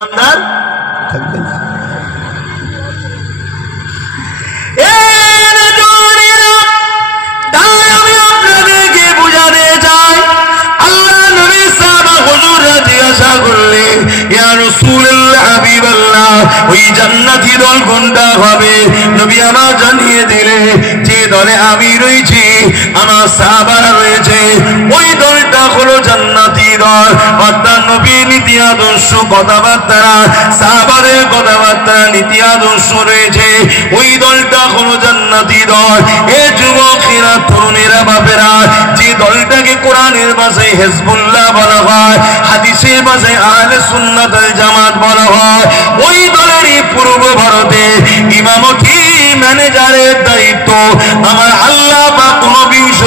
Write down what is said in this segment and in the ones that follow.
থাকবে না। আমি আপনাদেরকে বুঝাতে চাই, আল্লাহ নবী সাহাবা হুজুররা জিজ্ঞাসা করলেন, ইয়া রাসূলুল্লাহ হাবিবাল্লাহ, ওই জান্নাতি দল কোনটা হবে? নবী আমার জানিয়ে দিলে, যে দলে আমি রয়েছি, আমার সাহাবারা রয়েছে, ওই দলটা হলো জান্নাতি দল। অর্থাৎ নবীর নীতি আদর্শ কথাবার্তা, সাহাবাদের কথাবার্তা নীতি আদর্শ রয়েছে, ওই দলটা হলো জান্নাতি দল। এ যুবকেরা, তরুণেরা, বাপেরা, যে দলটাকে কোরআনের ভাষায় হিজবুল্লাহ বলা হয়, হাদিসের ভাষায় আহলে সুন্নাত ওয়াল জামাত বলা হয়, ওই দলেরই পূর্ব ভারতে ইমামতি ম্যানেজারের দায়িত্ব আমার আল্লাহ পাক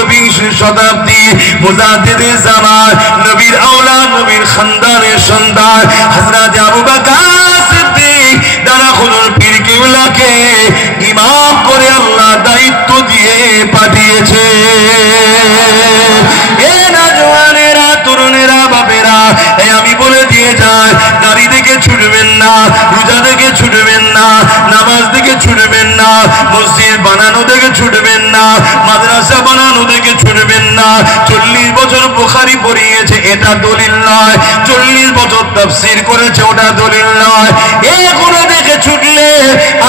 বিংশ শতাব্দী মুজাদ্দিদে জামান, নবীর আওলাদ, নবীর খানদানের সন্তান হযরত আবু বকর সিদ্দিক দারাখুলুল পীর কিবলাকে ইমাম করে আল্লাহ দায়িত্ব দিয়ে পাঠিয়েছে। এ নওজওয়ানেরা, তরুণেরা, বাপেরা, এই আমি বলে দিয়ে যাই, দাড়ি থেকে ছুটবেন না, রোজা থেকে ছুটবেন না, নামাজ থেকে ছুটবেন না, মসজিদ বানানো থেকে ছুটবেন না, মাদ্রাসা বানানো থেকে ছুটবেন না। 40 বছর বুখারী পড়িয়েছে, এটা দলিল নয়। 40 বছর তাফসীর করেছে, ওটা দলিল নয়। এগুলো দেখে ছুটলে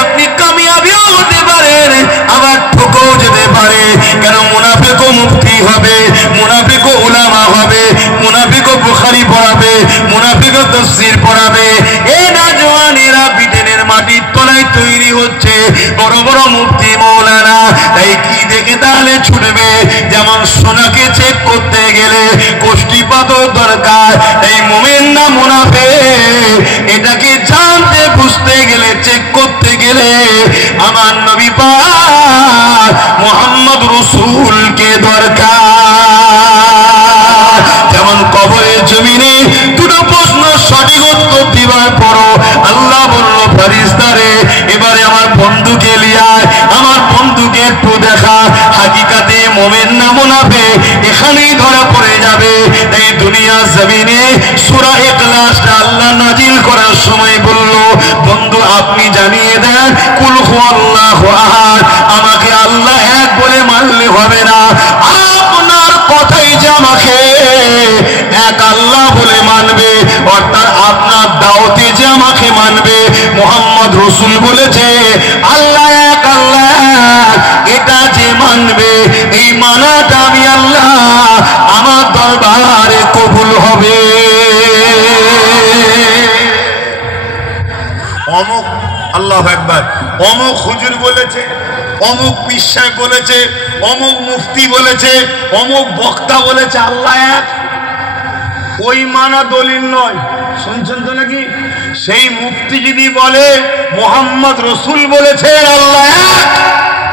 আপনি কামিয়াবিও হতে পারেন, আবার ঠকেও যেতে পারে। কেন? মুনাফিকও মুফতি হবে, মুনাফিকও উলামা হবে, মুনাফিকও বুখারী পড়াবে, মুনাফিকও তাফসীর পড়াবে। এই নওজওয়ানেরা ব্রিটেনের মাটির তলায় তৈরি হচ্ছে বড় বড় মুফতি মৌলানা। তাই কি দেখে তাহলে ছুটবে? যেমন সোনাকে চেক করতে গেলে কোষ্ঠীপাতও দরকার, এই মুমিন না মুনাফিক এটাকে জানতে বুঝতে গেলে, চেক করতে গেলে আমার নবী পাক মুহাম্মদ রাসূলকে দরকার। যেমন কবরের জমিনে দুটো প্রশ্ন সঠিক উত্তর দিবার পরও আল্লাহ বলল, ফেরেশতারে এবারে আমার বন্ধুকে লিয়ায়, আমার বন্ধুকে একটু দেখা, হাকিকাতে মুমিন না মুনাফিক এখানেই ধরা পড়ে যাবে। এই দুনিয়া জমিনে সূরা ইখলাসটা আল্লাহ নাজিল করার সময় বলল, বন্ধু আপনি জানিয়ে দেন কুল হুয়াল্লাহু আহাদ, আমাকে আল্লাহ এক বলে মানলে হবে না, আপনার কথাই যে আমাকে এক আল্লাহ বলে মানবে, অর্থাৎ আপনার দাওয়াতে যে আমাকে মানবে, মুহাম্মদ রাসূল বলেছে আল্লাহ এক, আল্লাহ এটা যে মানবে, এই মানাটা আমি আল্লাহ আমার দরবারে কবুল হবে। অমুক আল্লাহু আকবার, অমুক হুজুর বলেছে, অমুক পীর সাহেব বলেছে, অমুক মুফতি বলেছে, অমুক বক্তা বলেছে আল্লাহ এক, ওই মানা দলিল নয়। শুনছেন তো নাকি? সেই মুফতি যদি বলে মুহাম্মদ রাসূল বলেছেন আল্লাহ এক,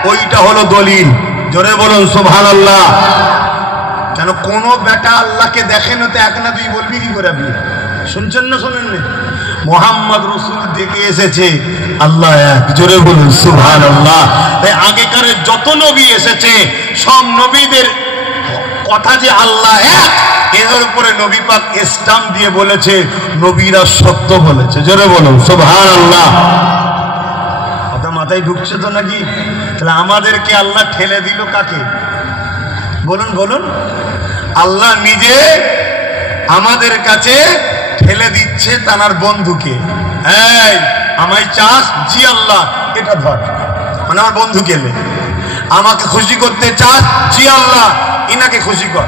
ওইটা হলো দলিল। জোরে বলুন সুবহানাল্লাহ। কেন? কোন বেটা আল্লাহকে দেখে না তো এক না দুই বলবি কি করে? আপনি শুনছেন না শোনেন না? মুহাম্মদ রাসূল দেখে এসেছে আল্লাহ এক। জোরে বলুন সুবহানাল্লাহ। তাই আগেকার যত নবী এসেছে সব নবীদের কথা যে আল্লাহ এক, এর উপরে নবী পাক স্টাম্প দিয়ে বলেছে নবীরা সত্য বলেছে। জোরে বলুন সুবহানাল্লাহ। কথা মাথায় ঢুকছে তো নাকি? তাহলে আমাদেরকে আল্লাহ ঠেলে দিল কাকে? বলুন বলুন। আল্লাহ নিজে আমাদের কাছে ঠেলে দিচ্ছে তার বন্ধুকে। এই আমায় চাস? জি আল্লাহ, এটা ধর, মানে আমার বন্ধু গেলে। আমাকে খুশি করতে চাস? জি আল্লাহ, ইনাকে খুশি কর।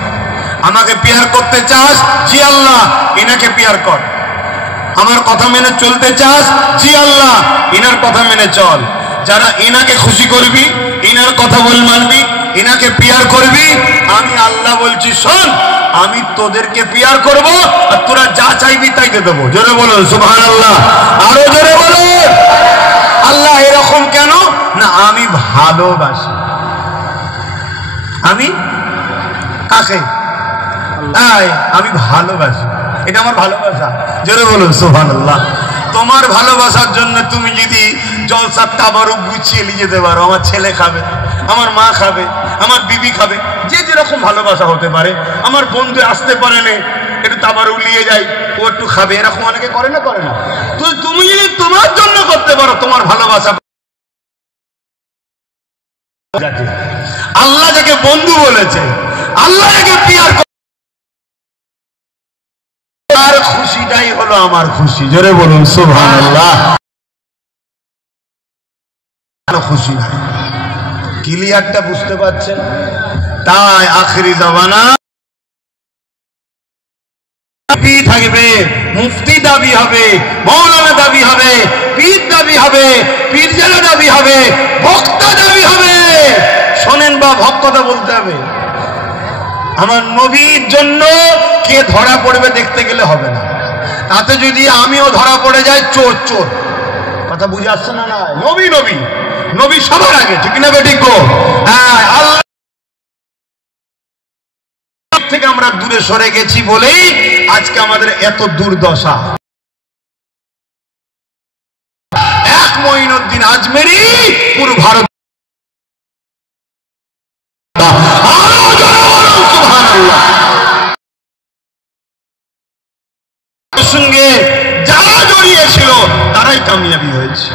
আমাকে পিয়ার করতে চাস? জি আল্লাহ, ইনাকে পিয়ার কর। আমার কথা মেনে চলতে চাস? জি আল্লাহ, ইনার কথা মেনে চল। যারা ইনাকে খুশি করবি, ইনার কথা বল মানবি, ইনাকে পিয়ার করবি, আমি আল্লাহ বলছি শোন, আমি তোদেরকে পিয়ার করব আর তোরা যা চাইবি তাই দিয়ে দেবো। জোরে বলুন সুবহানাল্লাহ। আরো জোরে বলুন। আল্লাহ এরকম কেন? না আমি ভালোবাসি। আমি কাকে? আমি ভালোবাসি, এটা আমার ভালোবাসা। জোরে বলুন সুবহানাল্লাহ। তোমার ভালোবাসার জন্য তুমি যদি জলসার তাবারুক গুছিয়ে নিয়ে যেতে পারো। আমার ছেলে খাবে, আমার মা খাবে, আমার বিবি খাবে, যে যেরকম ভালোবাসা হতে পারে। আমার বন্ধু আসতে পারে না, একটু তাবারুক নিয়ে যাই, ও একটু খাবে, এরকম অনেকে করে না? করে না? তো তুমি যদি তোমার জন্য করতে পারো, তোমার ভালোবাসা, আল্লাহ যাকে বন্ধু বলেছে, আল্লাহ যাকে পিয়ার, আর খুশিটাই হলো আমার খুশি। জোরে বলুন সুবহানাল্লাহ। খুশি না, ক্লিয়ারটা বুঝতে পারছেন? তাই আখিরি জামানা থাকবে, মুফতি দাবি হবে, মৌলানা দাবি হবে, পীর দাবি হবে, পীরজাদা দাবি হবে, ভক্ত দাবি হবে। শোনেন বা ভক্তটা বলতে হবে। আমার নবীর জন্য কে ধরা পড়বে দেখতে গেলে হবে না। তাতে যদি আমিও ধরা পড়ে যাই, চোর চোর, কথা বুঝে আসছে না? না, নবী নবী নবী সবার আগে, ঠিক না বেঠিক? হ্যাঁ, আল্লাহ থেকে আমরা দূরে সরে গেছি বলেই আজকে আমাদের এত দুর্দশা। এক মঈনুদ্দিন আজমেরি পুরো ভারত সঙ্গে যারা জড়িয়েছিল তারাই কামিয়াবি হয়েছে।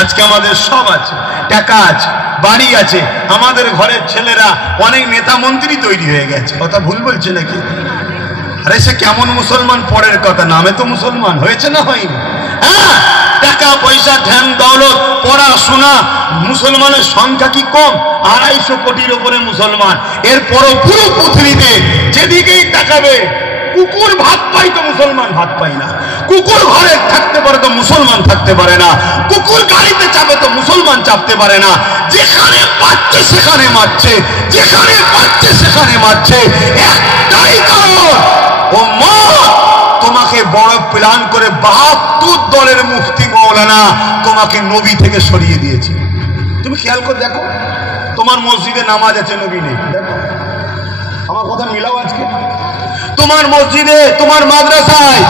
আজকে আমাদের সব আছে, টাকা আছে, বাড়ি আছে, আমাদের ঘরের ছেলেরা অনেক নেতা মন্ত্রী তৈরি হয়ে গেছে। কথা ভুল বলছে নাকি? আরে সে কেমন মুসলমান পরের কথা, নামে তো মুসলমান হয়েছে না হয়নি? হ্যাঁ, টাকা পয়সা, ধ্যান দৌলত, পড়াশোনা, মুসলমানের সংখ্যা কি কম? 250 কোটির উপরে মুসলমান। এরপরও পুরো পৃথিবীতে যেদিকেই তাকাবে কুকুর ভাত পাই তো মুসলমান ভাত পাই না, কুকুর ঘরে থাকতে পারে তো মুসলমান থাকতে পারে না, কুকুর গাড়িতে চাপে তো মুসলমান চাপতে পারে না। যেখানে পাচ্ছে সেখানে মারছে, যেখানে পাচ্ছে সেখানে মারছে। একটাই কারণ, ও মা তোমাকে বড় প্ল্যান করে 72 দলের মুফতি মৌলানা তোমাকে নবী থেকে সরিয়ে দিয়েছে। তুমি খেয়াল করে দেখো, তোমার মসজিদে নামাজ আছে, নবী নেই। দেখো আমার কথা মিলাও আজকে। তোমার মসজিদে, তোমার মাদ্রাসায়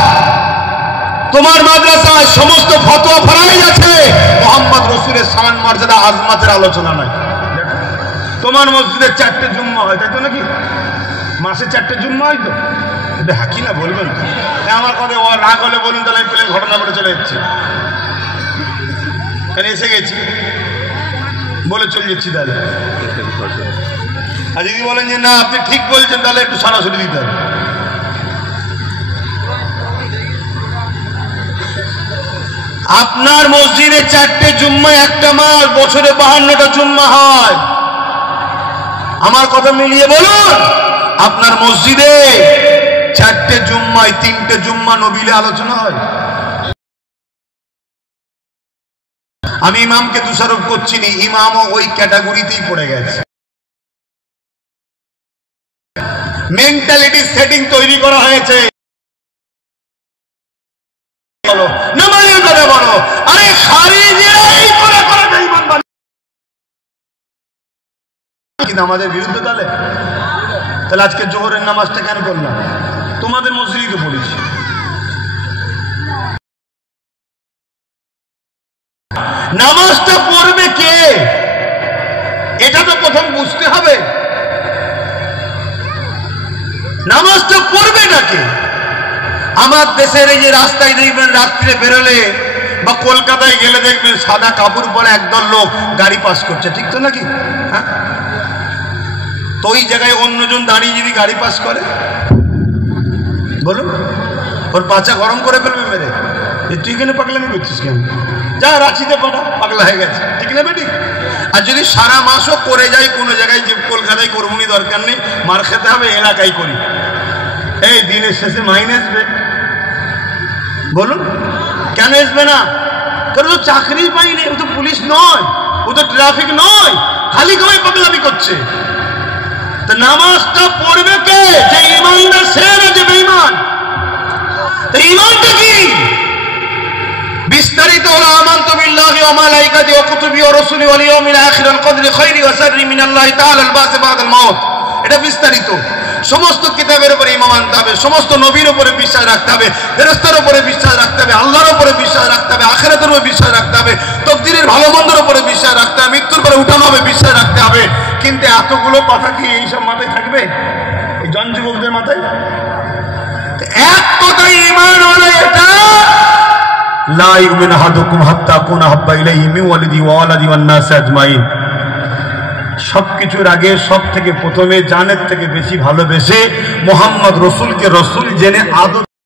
সমস্ত ফতোয়া ফরজ আছে, মুহাম্মদ রাসূলের শান মর্যাদা আজমতের আলোচনা নাই। তোমার মসজিদে 4টে জুম্মা হয়, তাই তো নাকি? মাসে 4টে জুম্মা হয় তো? এটা হাকি না, বলবেন তো? আমার কথা রাগ হলে বলুন, তাহলে আমি প্লেন ঘটনা বলে চলে যাচ্ছি, কেন এসে গেছি বলে চলে যাচ্ছি। তাহলে আর যদি বলেন যে না আপনি ঠিক বলছেন, তাহলে একটু সরাসরি দিতে হবে। আপনার মসজিদে 4টে জুম্মা, একটা মাস, বছরে 52টা জুম্মা হয়। আমার কথা মিলিয়ে বলুন, আপনার মসজিদে 4টে জুম্মায় 3টে জুম্মা নবীলে আলোচনা হয়। আমি ইমামকে দোষারোপ করছি না, ইমামও ওই ক্যাটাগরিতেই পড়ে গেছে। মেন্টালিটি সেটিং তৈরি করা হয়েছে। নামাজের কথা বলো, আরে খারিজিরাই করে করে বেঈমান বানিয়ে নামাজের বিরুদ্ধে। তাহলে আজকে জোহরের নামাজটা কেন করলাম? তোমাদের মসজিদে তো পড়েছি। নামাজটা পড়বে কে, এটা তো প্রথম বুঝতে হবে। নামাজটা পড়বেটা কে? আমার দেশের এই যে রাস্তায় দেখবেন রাত্রে বেরোলে বা কলকাতায় গেলে দেখবেন সাদা কাপড় পরে একদল লোক গাড়ি পাস করছে, ঠিক তো নাকি? হ্যাঁ, তো ওই জায়গায় অন্যজন দাঁড়িয়ে যদি গাড়ি পাস করে, বলুন ওর পাচা গরম করে ফেলবে মেরে। তুই এখানে পাগলামি করছিস কেন? যা রাঁচিতে পাঠা, পাগলা হয়ে গেছে, ঠিক না বেটি? আর যদি সারা মাসও করে যাই কোনো জায়গায়, যে কলকাতায় করবনি দরকার নেই, মার খেতে হবে, এলাকায় করি, এই দিনের শেষে মাইনে আসবে। বলুন কেন আসবে না? কারণ ও চাকরি পাইনি, ও তো পুলিশ নয়, ও তো ট্রাফিক নয়, খালি খালি পাগলামি করছে। তো নামাজটা পড়বে কে? যে ইমানদার, সে না যে বেঈমান। তো ইমানটা কি? বিস্তারিত হলো আমানতু বিল্লাহি ওয়া মালাইকাতিহি ওয়া কুতুবিহি ওয়া রাসূলিহি ওয়াল ইয়াউমিল আখির আল কদরি খাইরি ওয়া শাররি মিনাল্লাহি তাআলা আল বাস বাদাল মাউত। এটা বিস্তারিত। সমস্ত কিতাবের উপরে ঈমান আনতে হবে, সমস্ত নবীর উপরে বিশ্বাস রাখতে হবে, ফেরেশতার উপরে বিশ্বাস রাখতে হবে, আল্লাহর উপরে বিশ্বাস রাখতে হবে, আখিরাতের উপর বিশ্বাস রাখতে হবে, তকদিরের ভালো মন্দের উপরে বিশ্বাস রাখতে হবে, মৃত্যুর পরে উঠানো হবে বিশ্বাস রাখতে হবে। কিন্তু এতগুলো কথা কি এইসব মাথায় থাকবে এই জন যুবকদের মাথায়? এক কথাই ঈমান হলো এটা, লা ইউমিনু আহাদুকুম হাত্তা আকুনা হাব্বা ইলাইহি মিন ওয়ালিদি ওয়া ওয়ালাদি ওয়ান নাস আজমাইন। সবকিছুর আগে সব থেকে প্রথমে জানের থেকে বেশি ভালোবেসে মোহাম্মদ রসুলকে রসুল জেনে আদর